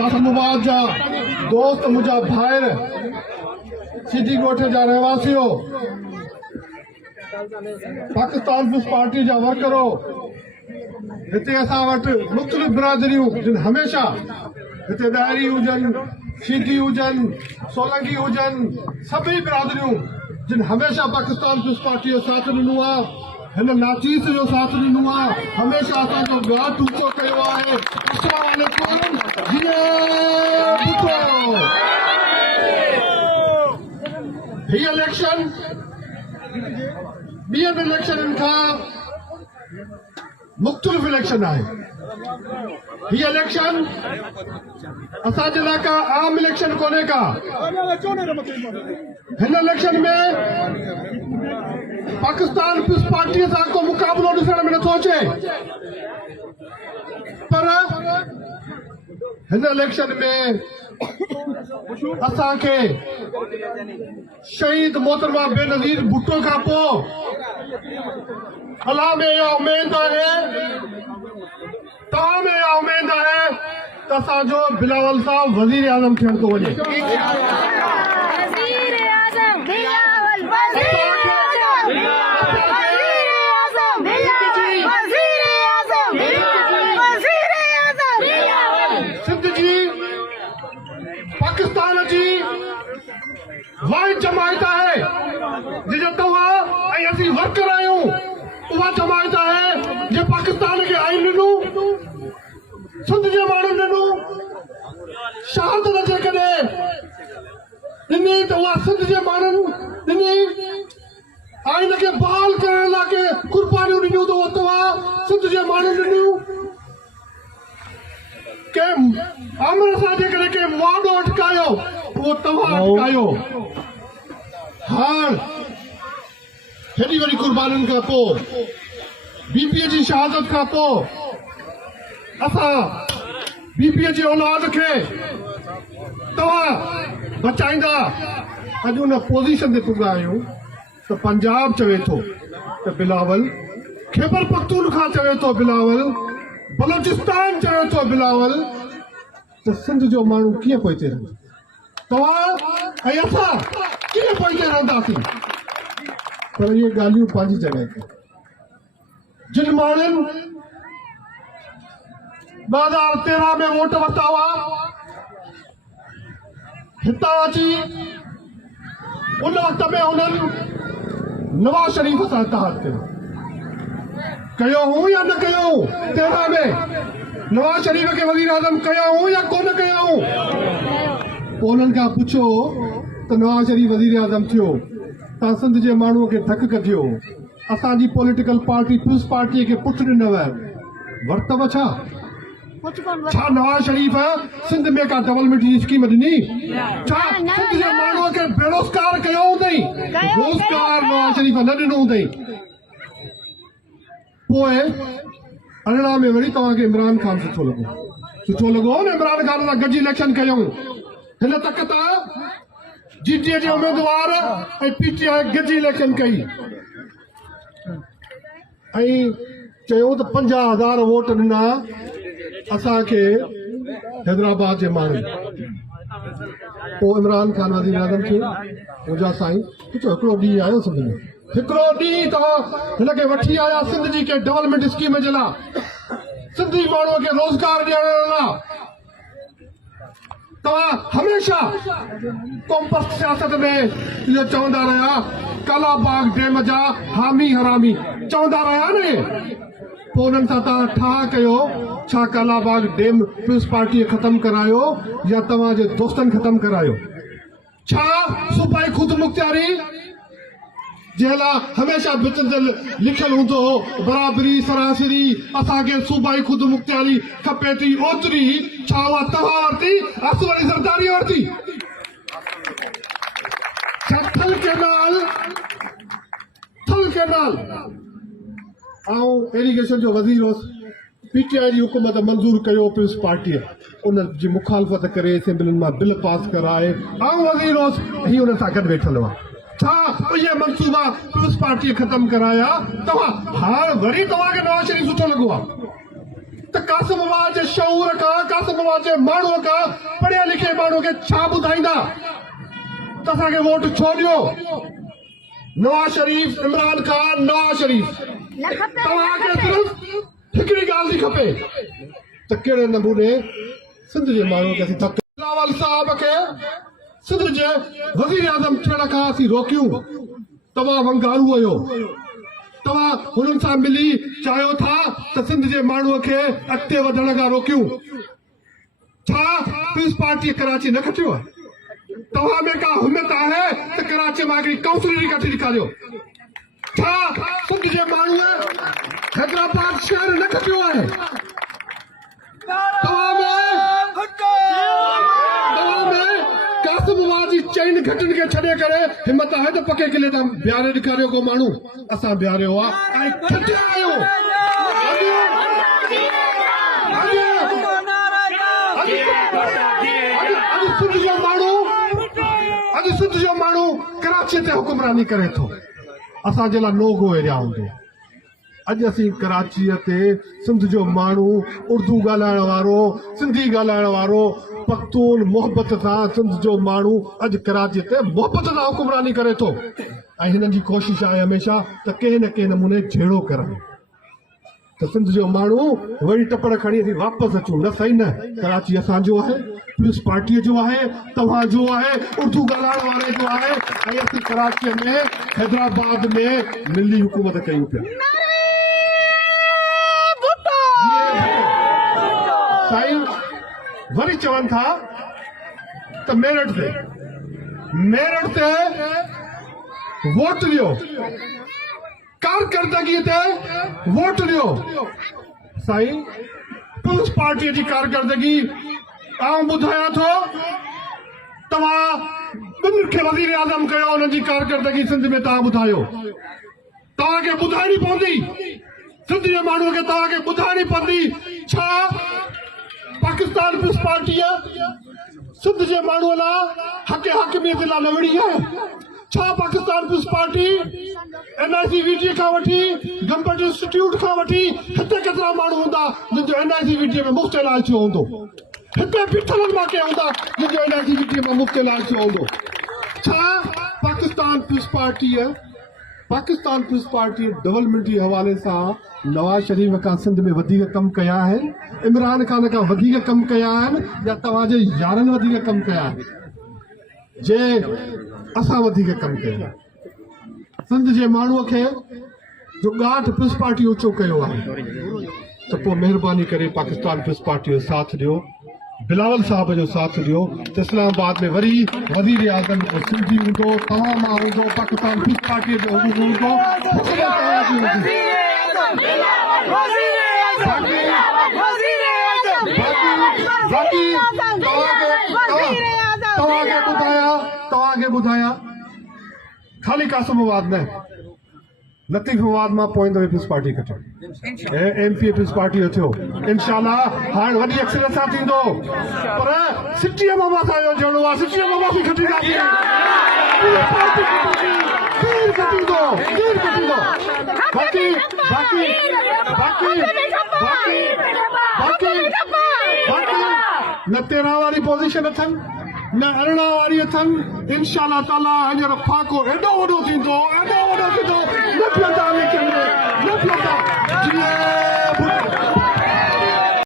कासमाबाद जा दोस्त मुझा भाइर सिटी गोठे जा रहवासियों पाकिस्तान पीपल्स पार्टी जा वर्करो हिते असां वटि मुख़्तलिफ़ बिरादरियूं जिन हमेशा हिते दायरी हुजनि शीटी हुजनि सोलंकी हुजनि सभई बिरादरियूं जिन हमेशा पाकिस्तान पीपल्स पार्टी जो साथ ॾिनो आहे हिन नाचीस जो साथ ॾिनो आहे हमेशा असांजो घाट ऊचो कयो आहे। अस्सलाम वालेकुम ही इलेक्शन ॿियनि इलेक्शननि खां मुख़्तलिफ़ इलेक्शन आहे। ही इलेक्शन असांजे लाइ का आम इलेक्शन कोन्हे का। हिन इलेक्शन में पाकिस्तान पीपल्स पार्टी सां को मुक़ाबिलो ॾिसण में नथो अचे, पर हिन इलेक्शन में असांखे शहीद मोहतरमा बेनज़ीर भुट्टो खां पोइ अलाह में इहा उमेद आहे, तव्हां में इहा उमेद आहे त असांजो बिलावल साहब वज़ीर आज़म थियण थो वञे। पाकिस्तान जी वाहिद जमायत आहे जिते तव्हां ऐं असीं वर्कर आहियूं। उहा जमायत आहे जे पाकिस्तान खे आइन ॾिनो, सिंध जे माण्हुनि ॾिनो, शहादत जेकॾहिं ॾिनी त उहा सिंध जे माण्हुनि ॾिनी, आइन खे बहाल करण लाइ कुर्बानियूं ॾिनियूं त उहा तव्हां सिंध जे माण्हुनि ॾिनियूं। के अमर सां जेकॾहिं के वादो अटकायो उहो तव्हां अटकायो। हाणे हेॾी वॾी कुर्बानियुनि खां पोइ बीपीए जी शहादत खां पोइ असां बीपीए जी औलाद खे तव्हां बचाईंदा। अॼु उन पोज़ीशन ते पुॼा आहियूं त पंजाब चवे थो त बिलावल, खैबर पख्तूनख्वा चवे थो बिलावल, बलोचिस्तान चवे थो बिलावल, त सिंध जो माण्हू कीअं पोइते रहंदो, तव्हां ऐं असां कीअं पोइते रहंदासीं। पर इहे ॻाल्हियूं पंहिंजी जॻह ते। जिन माण्हुनि 2013 में वोट वरिता हुआ, हितां अची उन वक़्त में उन्हनि नवाज़ शरीफ़ सां इत्तेहाद कयो हूं या न कयो हूं। 13 में नवाज़ शरीफ़ खे वज़ीर आज़म कयो हूं या कोन कयो हूं। पोइ उन्हनि खां पुछो त नवाज़ शरीफ़ वज़ीर आज़म थियो, तव्हां सिंध जे माण्हूअ खे धक कढियो, असांजी पॉलिटिकल पार्टी पीपल्स पार्टीअ खे पुठि ॾिनव, वर्तव छा? छा नवाज़ शरीफ़ सिंध में का डेवलपमेंट जी स्कीम ॾिनी? छा सिंध जे माण्हूअ खे बेरोज़गार कयो हूंदई? रोज़गार नवाज़ शरीफ़ न ॾिनो हूंदई। पोइ 18 में वरी तव्हांखे इमरान खान सुठो लॻो न, इमरान खान सां गॾिजी इलेक्शन कयूं। हिन तक त जीटीए जे उम्मीदवार ऐं पीटीआई गॾिजी इलेक्शन कई ऐं चयो त 50,000 वोट ॾिना असांखे हैदराबाद जे माण्हुनि। पोइ इमरान खान वज़ीर आज़म थियो। मुंहिंजा साईं हिकिड़ो ॾींहुं आयो सिंध में, हिकिड़ो ॾींहुं तव्हां हिनखे वठी आया सिंध जी के डेवलपमेंट स्कीम जे लाइ, सिंधी माण्हूअ खे रोज़गार ॾियण लाइ। तव्हां हमेशा कॉम्पस सियासत में इहो चवंदा रहिया, कालाबाग डैम जा हामी हरामी चवंदा रहिया न। पोइ उन्हनि सां तव्हां ठाह कयो, छा कालाबाग डैम पीपल्स पार्टीअ ख़तमु करायो या तव्हांजे दोस्तनि ख़तमु करायो? छा सूबाई ख़ुदि मुख़्तियारी जे लाइ हमेशा बिचनि ते लिखियलु हूंदो हो बराबरी सरासरी, असांखे सूबाई ख़ुदि मुख़्तियारी खपे थी ओतिरी, छा उहा तव्हां वरिती? असवरी ज़रदारी वरिती? छा थल कैनाल ऐं इरिगेशन जो वज़ीर हुउसि, पीटीआई जी हुकूमत मंज़ूर कयो पीस पार्टी उन जी मुखालफ़त करे असेंबली में बिल पास कराए वज़ीर ही उन सां गॾु वेठल हुआ छा इहे मनसूबा पीस पार्टी ख़त्म कराया तव्हां हाणे वरी तव्हांखे नवाज़ शरीफ़ सुठो लॻो आहे त कासिम अवाज जे शऊर खां कासिम अवाज जे माण्हूअ खां पढ़ियल लिखियल माण्हूअ खे छा ॿुधाईंदा त असांखे वोट छो ॾियो नवाज़ शरीफ़ इमरान खान नवाज़ शरीफ़ तव्हांखे सिर्फ़ हिकिड़ी ॻाल्हि थी खपे त कहिड़े नमूने सिंध जे माण्हूअ खे असीं बिलावल साहब खे सिंध जे वज़ीर आज़म थियण खां असीं रोकियूं तव्हां वंगारू आहियो तव्हां हुननि सां मिली चाहियो था त सिंध जे माण्हूअ खे अॻिते वधण खां रोकियूं छा पीस पार्टी कराची न खटियो आहे तव्हां में का हिमत आहे त कराची मां हिकिड़ी काउंसिलर कढी ॾेखारियो छा सिंध जे माण्हूअ हैदराबाद शहर न खटियो आहे तव्हां में कासिम अवाज जी चइनि घटनि खे छॾे करे हिमत आहे त पके किले तां बीहारे ॾेखारियो को माण्हू असां बीहारियो आहे ऐं खटिया आहियो अॼु सिंध जो माण्हू कराची ते हुकुमरानी करे थो असांजे लाइ नो गो एरिया हूंदो अॼु असीं कराचीअ ते सिंध जो माण्हू उर्दू ॻाल्हाइण वारो सिंधी ॻाल्हाइण वारो पख्तून मोहबत सां सिंध जो माण्हू अॼु कराचीअ ते मोहबत सां हुकुमरानी करे थो ऐं हिननि जी कोशिशि आहे हमेशह त कंहिं न कंहिं नमूने जहिड़ो करनि त सिंध जो माण्हू वरी टपड़ खणी असीं वापसि अचूं न सही न कराची असांजो आहे पीस पार्टीअ जो आहे तव्हांजो आहे उर्दू ॻाल्हाइण वारे जो आहे ऐं असीं कराचीअ में हैदराबाद में मिली हुकूमत कयूं पिया साईं वरी चवनि था त मेरठ ते वोट ॾियो कारकर्दगीअ ते वोट ॾियो साईं पीस पार्टीअ जी कारकर्दगी आउं ॿुधायां थो तव्हां ॿिनि खे वज़ीर आज़म कयो हुननि जी कारकर्दगी सिंध में तव्हां ॿुधायो तव्हांखे ॿुधाइणी पवंदी सिंध जे माण्हूअ खे तव्हांखे ॿुधाइणी पवंदी छा पाकिस्तान पीस पार्टीअ सिंध जे माण्हूअ लाइ हक़े हाकिमियत जे लाइ न विड़ी आहे छा पाकिस्तान पीस पार्टी NICVT खां वठी गवर्नमेंट इंस्टीट्यूट खां वठी हिते केतिरा माण्हू हूंदा जिन NICVT में मुफ़्त इलाज थियो हूंदो हिते बीठल मां के हूंदा जिन NICVT में मुफ़्त इलाज थियो हूंदो छा पाकिस्तान पीस पार्टी डेवलपमेंट जे हवाले सां नवाज़ शरीफ़ खां सिंध में वधीक कम कया आहिनि इमरान खान खां वधीक कम कया आहिनि या तव्हांजे यारनि वधीक कम कया आहिनि जे असां वधीक कम कया सिंध जे माण्हूअ खे जो ॻाठ पीस पार्टी ऊचो कयो आहे त पोइ महिरबानी करे पाकिस्तान पीस पार्टी जो साथ ॾियो बिलावल साहब जो साथ ॾियो त इस्लामाबाद में वरी वज़ीर आज़म सिंधी हूंदो तव्हां मां हूंदो पाकिस्तान पीस पार्टीअ जो हूंदो तव्हांखे ॿुधाया खाली कासिम अवाज न लतीफ़ अवाज मां पोइ दफ़े पीस पार्टी खटो MP पीस पार्टी थियो इंशाल्लाह हाणे वॾी अक्सर सां थींदो पर सिटीअ मां सां जहिड़ो आहे सिटीअ मां बि खटींदासीं न 13 वारी पोज़ीशन अथनि न 18 वारी अथनि इंशाल्लाह ताला हींअर फाको एॾो वॾो थींदो न 45